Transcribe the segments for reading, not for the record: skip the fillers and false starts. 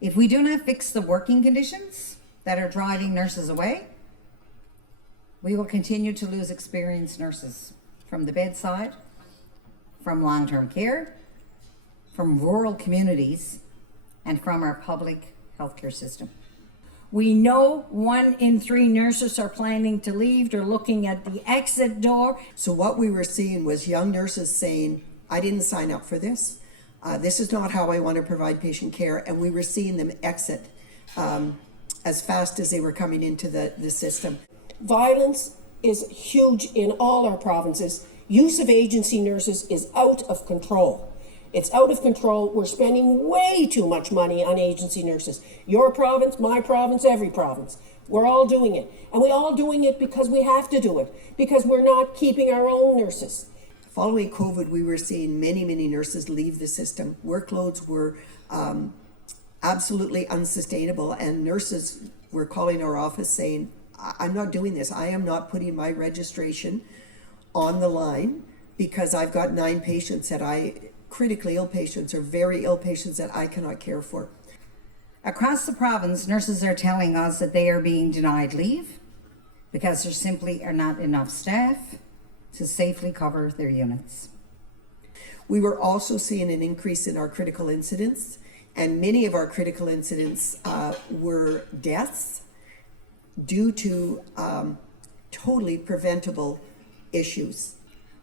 If we do not fix the working conditions that are driving nurses away, we will continue to lose experienced nurses from the bedside, from long-term care, from rural communities, and from our public healthcare system. We know 1 in 3 nurses are planning to leave. They're looking at the exit door. So what we were seeing was young nurses saying, I didn't sign up for this. This is not how I want to provide patient care. And we were seeing them exit as fast as they were coming into the system. Violence is huge in all our provinces. Use of agency nurses is out of control. It's out of control. We're spending way too much money on agency nurses. Your province, my province, every province. We're all doing it. And we're all doing it because we have to do it, because we're not keeping our own nurses. Following COVID, we were seeing many nurses leave the system. Workloads were absolutely unsustainable, and nurses were calling our office saying, I'm not doing this. I am not putting my registration on the line because I've got 9 patients critically ill patients or very ill patients that I cannot care for. Across the province, nurses are telling us that they are being denied leave because there simply are not enough staff to safely cover their units. We were also seeing an increase in our critical incidents, and many of our critical incidents were deaths due to totally preventable issues.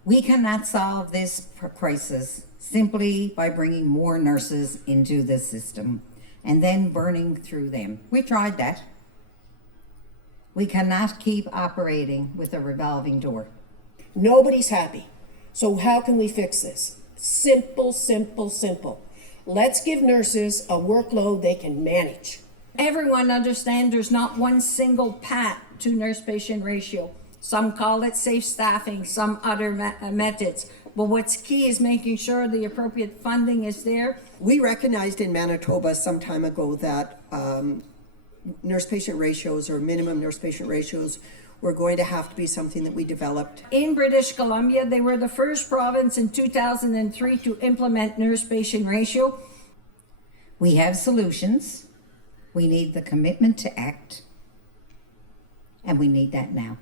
We cannot solve this crisis simply by bringing more nurses into the system and then burning through them. We tried that. We cannot keep operating with a revolving door. Nobody's happy. So how can we fix this? Simple, simple, simple. Let's give nurses a workload they can manage. Everyone understands there's not one single path to nurse-patient ratio. Some call it safe staffing, some other methods. But what's key is making sure the appropriate funding is there. We recognized in Manitoba some time ago that nurse-patient ratios or minimum nurse-patient ratios were going to have to be something that we developed. In British Columbia, they were the first province in 2003 to implement nurse-patient ratio. We have solutions. We need the commitment to act, and we need that now.